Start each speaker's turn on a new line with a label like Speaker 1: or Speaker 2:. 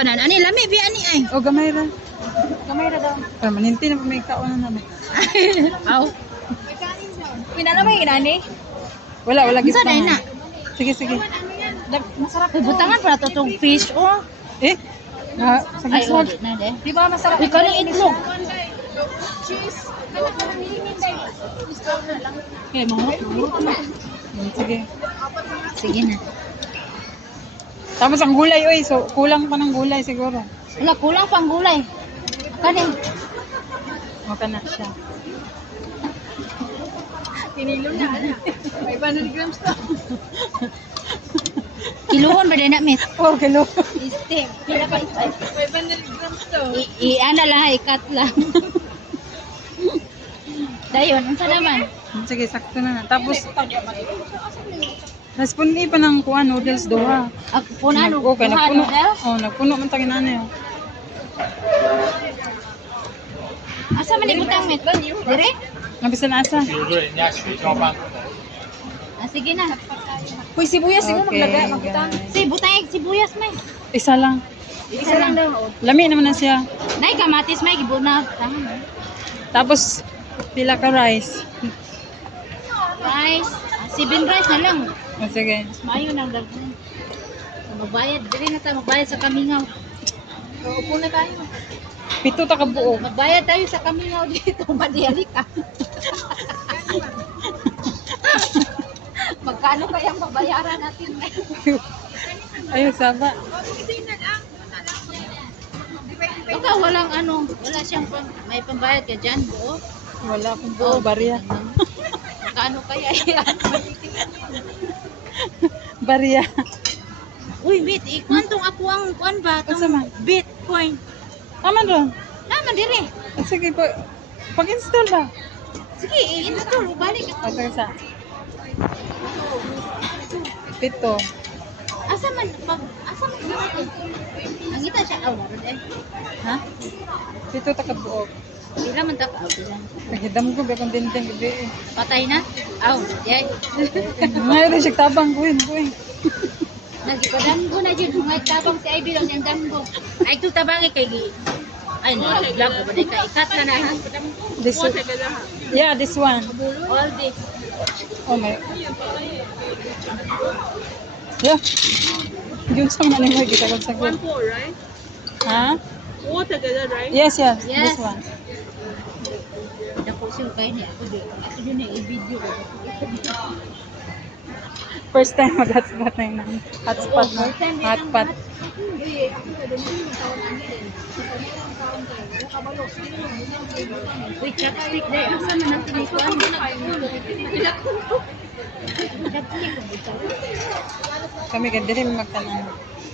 Speaker 1: na. Ani lami bi ani ay.
Speaker 2: O gamay ra.
Speaker 1: Kamay ra daw.
Speaker 2: Permanente na may kaon na naman.
Speaker 1: Aw. Pinalamay inani.
Speaker 2: Wala
Speaker 1: Isa
Speaker 2: gitna.
Speaker 1: na.
Speaker 2: Sige, sige.
Speaker 1: Masarap. Butangan para to tong fish oh.
Speaker 2: Eh? Ha? Sige,
Speaker 1: Ay,
Speaker 2: swag.
Speaker 1: na de. Di ba masarap? Ikaw lang itlog. Okay, mahurot.
Speaker 2: Sige.
Speaker 1: Sige na.
Speaker 2: Tapos ang gulay, oy. So, kulang pa ng gulay siguro.
Speaker 1: Wala, kulang pang gulay. Kanin.
Speaker 2: Maka na siya.
Speaker 1: Tinilo na. 500 grams to. Kiluhon ba din na, Miss?
Speaker 2: Oh, kilo.
Speaker 1: Step. Pila pa isa?
Speaker 2: 500 grams to.
Speaker 1: Ano lang, ikat lang. Dayon, ang naman.
Speaker 2: Sige, sakto na. Tapos, Raspon pa ng kuha, noodles doha.
Speaker 1: Ako po na, ano?
Speaker 2: Okay, nagpuno.
Speaker 1: Noodles?
Speaker 2: Oh, nagpuno man tagin ano.
Speaker 1: Asa man ibutang, Miss? Dire?
Speaker 2: Nabisan asa.
Speaker 1: Sige na.
Speaker 2: Uy, sibuyas, siguro maglagay, magbutang.
Speaker 1: Butang sibuyas, May.
Speaker 2: Isa lang.
Speaker 1: Isa lang daw.
Speaker 2: Lami naman na siya.
Speaker 1: Nay, kamatis, May. Gibuna.
Speaker 2: Tapos, pila ka rice.
Speaker 1: Rice. 7 rice na lang.
Speaker 2: Oh, sige.
Speaker 1: Mayo nang daghan. Magbayad. Dili na tayo magbayad sa Kamingaw. Upo na tayo.
Speaker 2: 7 ta ka buo.
Speaker 1: Magbayad tayo sa Kamingaw dito. Madiyali ka. Magkano kayang babayaran natin?
Speaker 2: Ayun, saba.
Speaker 1: Baka walang ano. Wala siyang may pambayad ka dyan. Buo.
Speaker 2: Wala akong buo, barya.
Speaker 1: Magkano kaya yan?
Speaker 2: Barya.
Speaker 1: Uy, bit. Ikuan tong ako ang kuan ba?
Speaker 2: Asa man?
Speaker 1: Bitcoin.
Speaker 2: Aman ron.
Speaker 1: Naman dire.
Speaker 2: Sige, pag-install ba?
Speaker 1: Sige, i-install. Balik ako.
Speaker 2: Okay, sa. 7.
Speaker 1: Asa man dito? Ang ita siya aw eh.
Speaker 2: Ha? 7 ta ka buo.
Speaker 1: Pila man ta ka pila.
Speaker 2: Nagidam ko, bakong dinding gabi eh.
Speaker 1: Patay na? Aw, yay.
Speaker 2: Ngayon, siya tabang ko yun.
Speaker 1: Nagipadamgo na jud mga tabang si Ivy lang yang damgo. Ay to tabangi kay gi. Ay na vlog ba day ka ikat na na ha.
Speaker 2: This one. Yeah, this one.
Speaker 1: All this.
Speaker 2: Oh my. Yeah. Yun sa mga nimoy, kita ko sa ko.
Speaker 3: 1 4, right?
Speaker 2: Ha?
Speaker 3: All together, right?
Speaker 2: Yes, yes.
Speaker 1: Yes.
Speaker 2: This one.
Speaker 1: Dako siya kay ni ako di. Ako din na i-video ko.
Speaker 2: First time mag-hotspot na yun. Hotspot na. Hotpot.
Speaker 1: Uy, chopstick day. Asa man ang tinikuan?
Speaker 2: Kami ganda rin magtanan.